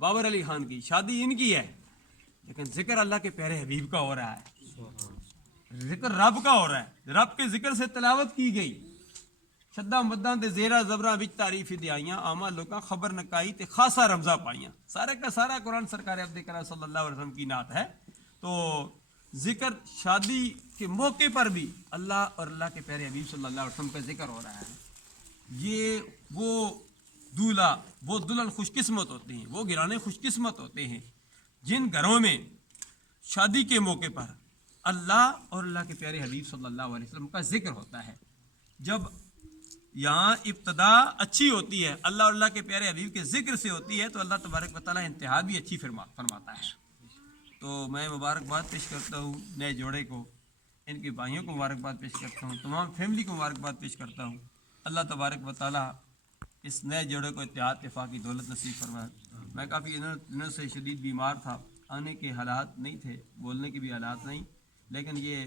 بابر علی خان کی شادی ان کی ہے، لیکن ذکر اللہ کے پیارے حبیب کا ہو رہا ہے، ذکر رب کا ہو رہا ہے، رب کے ذکر سے تلاوت کی گئی، شدہ مداں تے زیرہ زبراں وچ تعریف دیائیاں، آما لوکاں خبر نکائی تے خاصا رمضہ پائیاں، سارے کا سارا قرآن سرکار عبد کریم صلی اللہ علیہ وسلم کی نعت ہے۔ تو ذکر شادی کے موقع پر بھی اللہ اور اللہ کے پیارے حبیب صلی اللہ علیہ وسلم کا ذکر ہو رہا ہے۔ یہ وہ دولہا، وہ دلہن خوش قسمت ہوتے ہیں، وہ گھرانے خوش قسمت ہوتے ہیں جن گھروں میں شادی کے موقع پر اللہ اور اللہ کے پیارے حبیب صلی اللہ علیہ وسلم کا ذکر ہوتا ہے۔ جب یہاں ابتدا اچھی ہوتی ہے، اللہ اور اللہ کے پیارے حبیب کے ذکر سے ہوتی ہے، تو اللہ تبارک و تعالیٰ انتہا بھی اچھی فرماتا ہے۔ تو میں مبارکباد پیش کرتا ہوں نئے جوڑے کو، ان کے بھائیوں کو مبارکباد پیش کرتا ہوں، تمام فیملی کو مبارکباد پیش کرتا ہوں۔ اللہ تبارک و تعالیٰ اس نئے جوڑے کو اتحاد اتفاق کی دولت نصیب فرمائے۔ میں کافی دنوں سے شدید بیمار تھا، آنے کے حالات نہیں تھے، بولنے کے بھی حالات نہیں، لیکن یہ